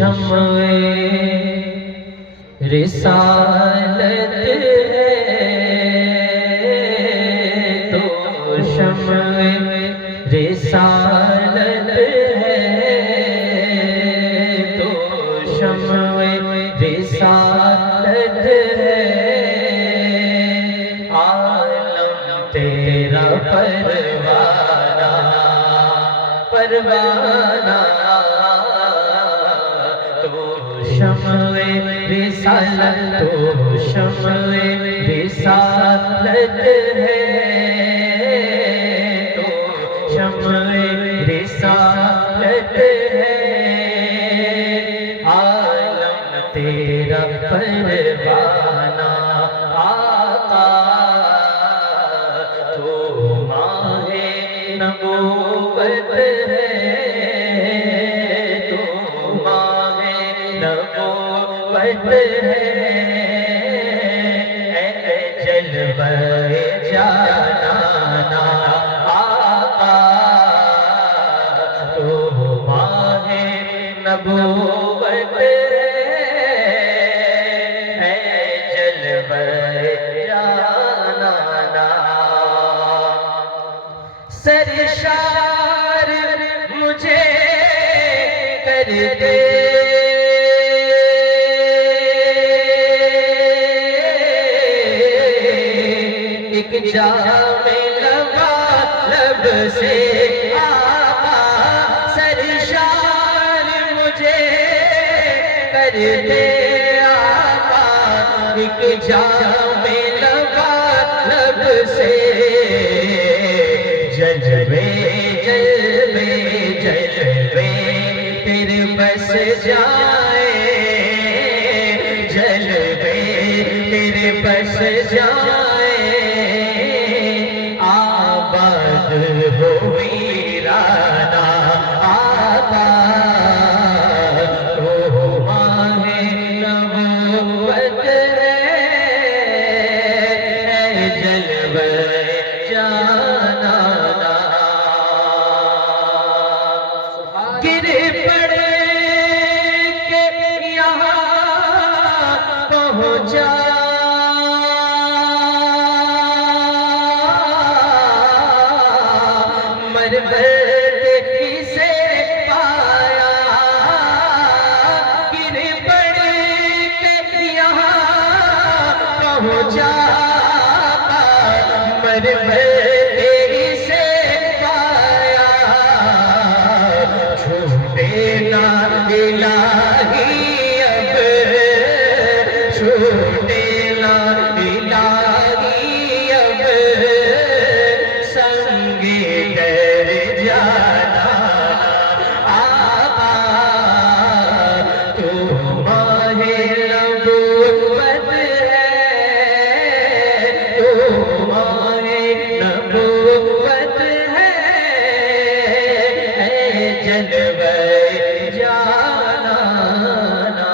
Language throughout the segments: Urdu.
شمع رسالت ہے، تو شمع رسالت ہے، تو شمع رسالت ہے، عالم تیرا پروانہ پروانہ، تو شمع رسالت، تو شمع رسالت ہے، تو شمع رسالت ہے، عالم تیرا پروانہ آقا، تو ماہ نبوت ہے، تو ماہ نبوت ہے، اے جلوہ جانانا آقا، تو ماہ نبوت ہے، اے جلوہ جانانا، سرشار مجھے کر دے ایک جام لب سے آقا، سرشار مجھے کر دے آقا، ایک جام لب سے، جلوے جلوے جلوے تیرے بس جائے، جلوے تیرے بس جائے، آباد ہو ویرانہ آقا، تو ماہ نبوت ہے، اے جلوہ جانانا، گر پڑ کے یہاں پہنچا، مر بردی سے پایا، گر پڑ کے یہاں پہنچا، مر بردی سے پایا، چھوٹے نا الہی اب، چھوٹے نا الہی اب، سنگ در جانا آقا، تو ماہ نبوت ہے، تو ماہ نبوت ہے، اے جلوہ جانانا،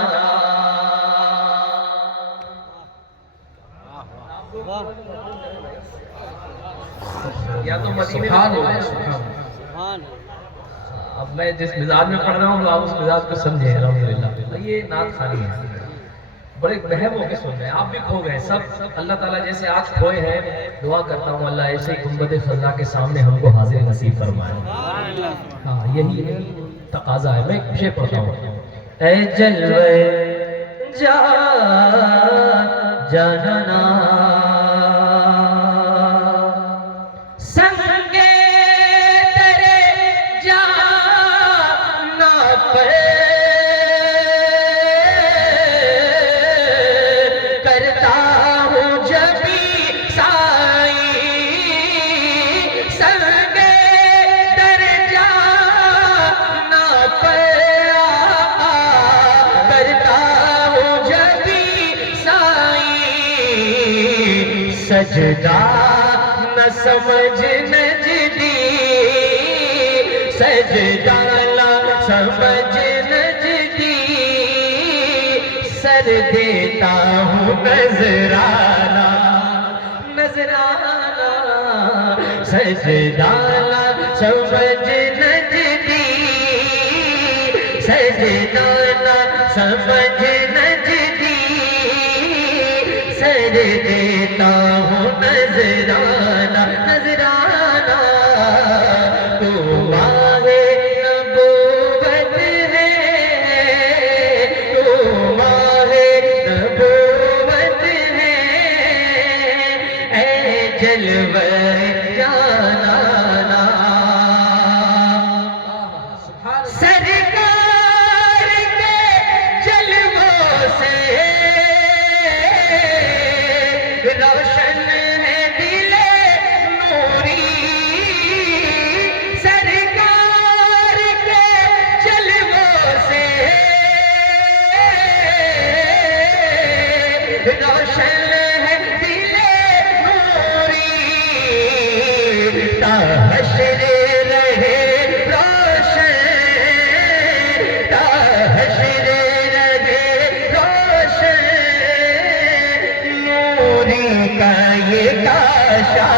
یا تو مدینے سبحان اللہ، سبحان اللہ۔ اب میں جس مزاج میں پڑھ رہا ہوں آپ اس مزاج کو سمجھیں الحمدللہ۔ یہ نعت خانی ہے، بڑے بہم ہو کے سن رہے ہیں، آپ بھی کھو گئے سب، اللہ تعالیٰ جیسے آج کھوئے ہیں، دعا کرتا ہوں اللہ ایسے ہی گنبد خزاں کے سامنے ہم کو حاضر نصیب فرمائے۔ ہاں یہی تقاضا ہے، میں ایک شعر پڑھتا ہوں، اے جلوہ جانانا، سنگے تیرے جانا پر کرتا ہوں جبھی سائی، سنگے تیرے جانا پر کرتا ہوں جبھی سائی، سجدہ نہ سمجھ نجدی، سجدہ نہ سمجھ نجدی، سر دیتا ہوں نذرانہ نذرانہ، سجدہ نہ سمجھ نجدی، سجدہ نہ سمجھ نجدی سر دیتا ہوں نذرانہ نذرانہ تو ماہ نبوت ہے تو ماہ نبوت ہے اے جلوہ جانانا سرکار کے جلووں سے روشن ہے دل نوری سرکار کے جلووں سے روشن ہے دل نوری تا حشر رہے روشن تا حشر رہے روشن نوری کا یہ کاشا